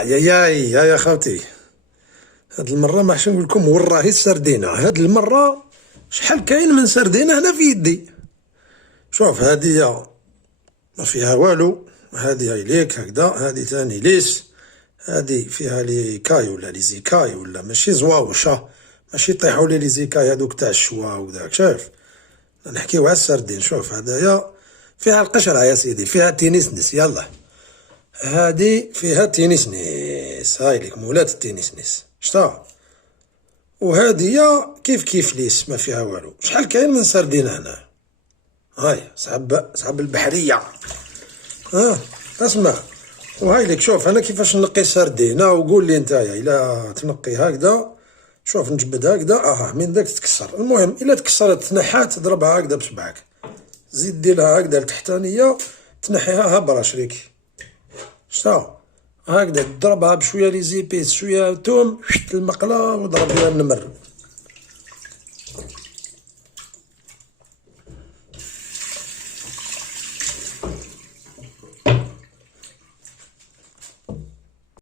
اي يا خوتي. هاد المرة ما حش نقول لكم وراهي السردينة. هاد المرة شحال كاين من سردينة هنا في يدي. شوف هادي ما فيها والو، هادي هاي ليك هكذا، هادي ثاني ليس، هادي فيها لي كاي ولا لي زيكاي ولا ماشي زواوشة، ماشي يطيحوا لي زيكاي هادوك تاع الشوا وداك. شوف نحكيو على السردين. شوف هدايا فيها القشرة يا سيدي، فيها تينيسنس. يلا هادي فيها تينيسنس، هاي ليك مولات التينيسنس شتا. وهادي كيف كيف ليس ما فيها والو. شحال كاين من سردينة هنا. هاي صعب البحرية. اسمع، وهاي لك شوف انا كيفاش نقي السردينة، وقول لي نتايا الا تنقي هكذا. شوف نجبد هكذا من داك تكسر. المهم الا تكسرت تنحات ضربها هكذا بصبعك، زيد ديرها هكذا التحتانية تنحيها براشريك شتا. هكذا تضربها بشوية لي زيبيس، شوية توم، المقلة، وضرب بها النمر.